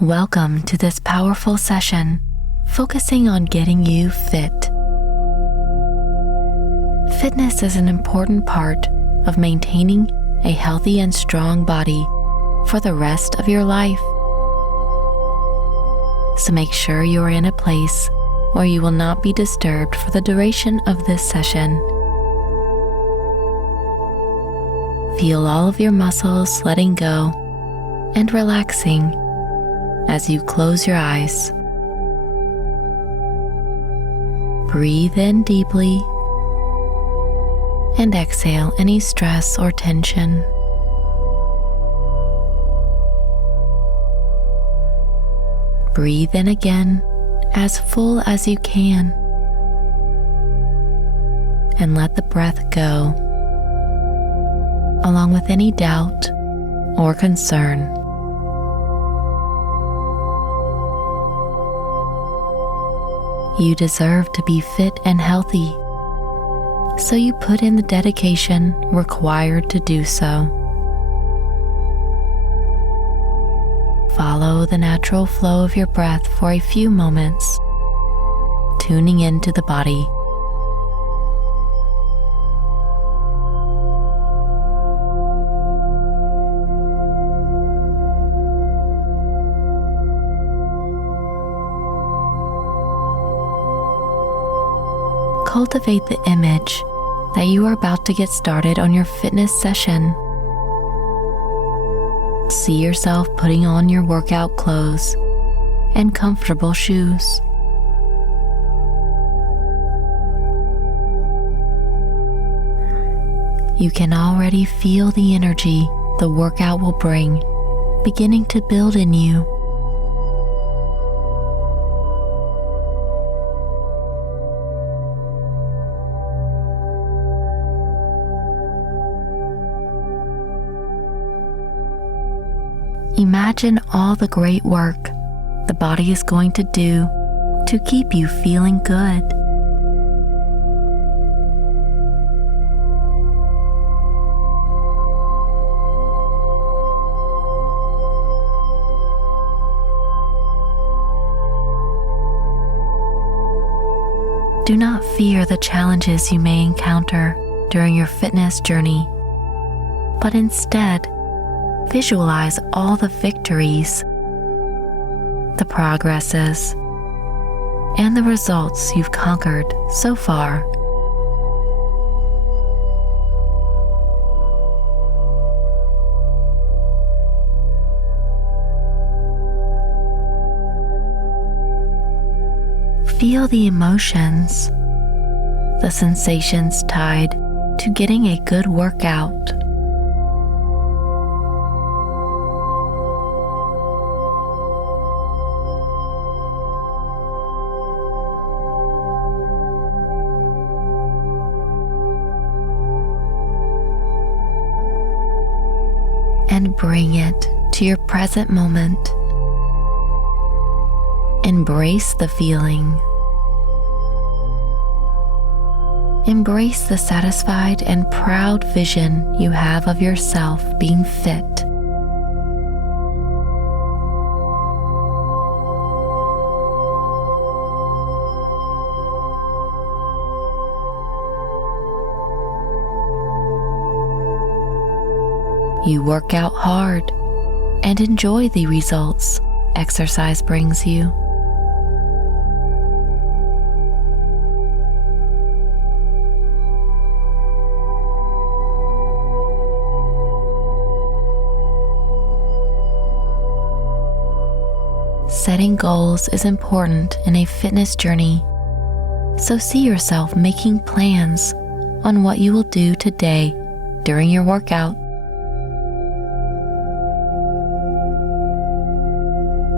Welcome to this powerful session, focusing on getting you fit. Fitness is an important part of maintaining a healthy and strong body for the rest of your life. So make sure you are in a place where you will not be disturbed for the duration of this session. Feel all of your muscles letting go and relaxing as you close your eyes. Breathe in deeply and exhale any stress or tension. Breathe in again as full as you can, and let the breath go, along with any doubt or concern. You deserve to be fit and healthy, so you put in the dedication required to do so. Follow the natural flow of your breath for a few moments, tuning into the body. Cultivate the image that you are about to get started on your fitness session. See yourself putting on your workout clothes and comfortable shoes. You can already feel the energy the workout will bring beginning to build in you. Imagine all the great work the body is going to do to keep you feeling good. Do not fear the challenges you may encounter during your fitness journey, but instead, visualize all the victories, the progresses, and the results you've conquered so far. Feel the emotions, the sensations tied to getting a good workout. And bring it to your present moment. Embrace the feeling. Embrace the satisfied and proud vision you have of yourself being fit. You work out hard and enjoy the results exercise brings you. Setting goals is important in a fitness journey, so see yourself making plans on what you will do today during your workout.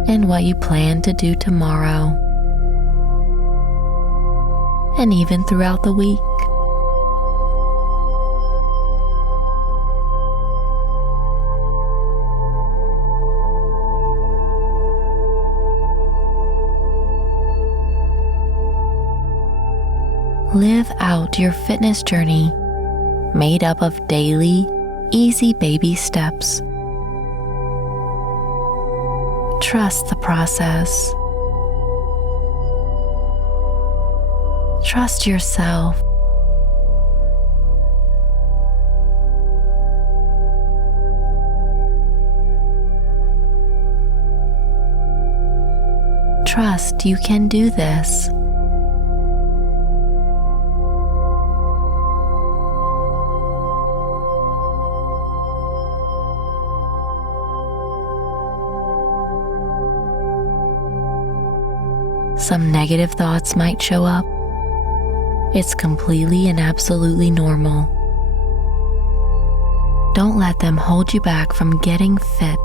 And what you plan to do tomorrow, and even throughout the week. Live out your fitness journey made up of daily, easy baby steps. Trust the process. Trust yourself. Trust you can do this. Some negative thoughts might show up. It's completely and absolutely normal. Don't let them hold you back from getting fit.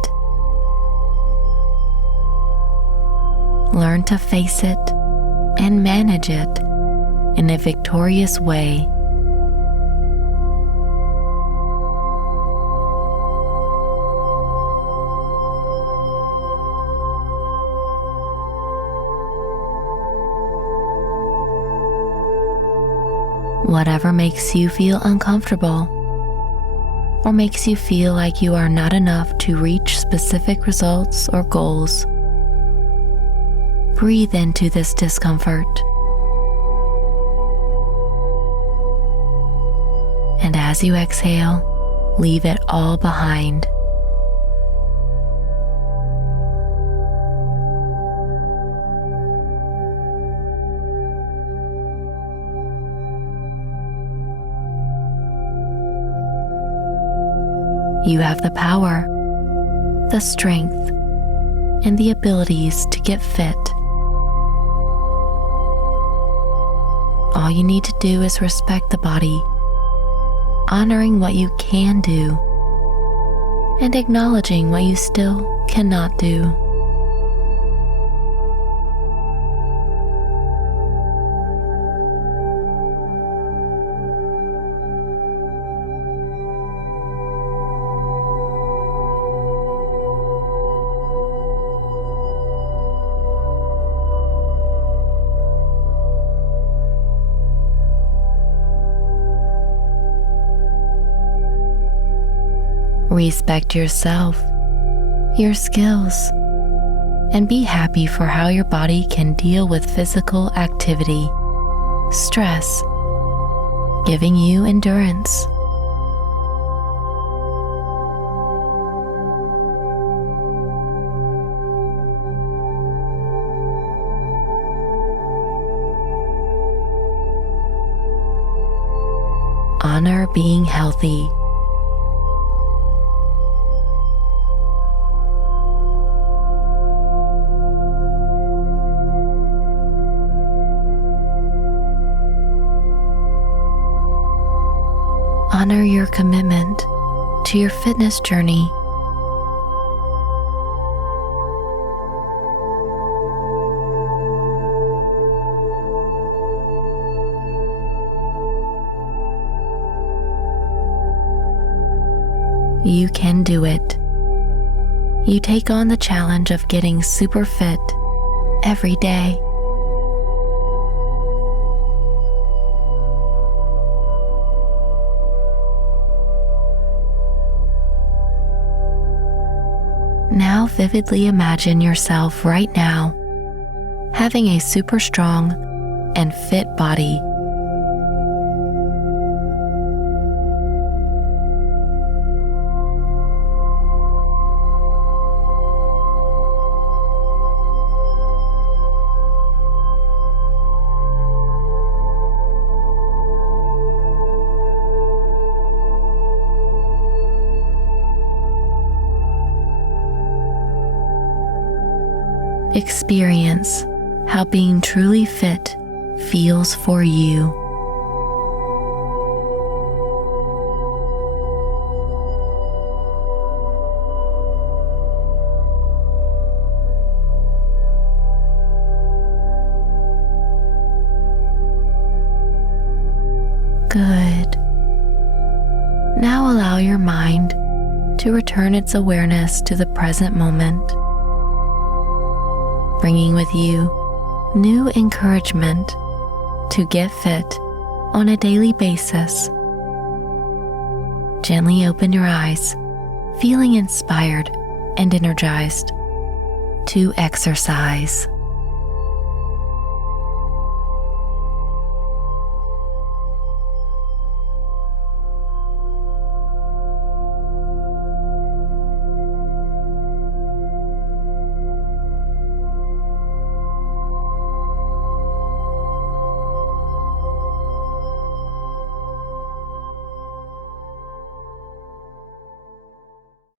Learn to face it and manage it in a victorious way. Whatever makes you feel uncomfortable or makes you feel like you are not enough to reach specific results or goals, breathe into this discomfort. And as you exhale, leave it all behind. You have the power, the strength, and the abilities to get fit. All you need to do is respect the body, honoring what you can do, and acknowledging what you still cannot do. Respect yourself, your skills, and be happy for how your body can deal with physical activity, stress, giving you endurance. Honor being healthy. Honor your commitment to your fitness journey. You can do it. You take on the challenge of getting super fit every day. Now vividly imagine yourself right now having a super strong and fit body. Experience how being truly fit feels for you. Good. Now allow your mind to return its awareness to the present moment, bringing with you new encouragement to get fit on a daily basis. Gently open your eyes, feeling inspired and energized, to exercise.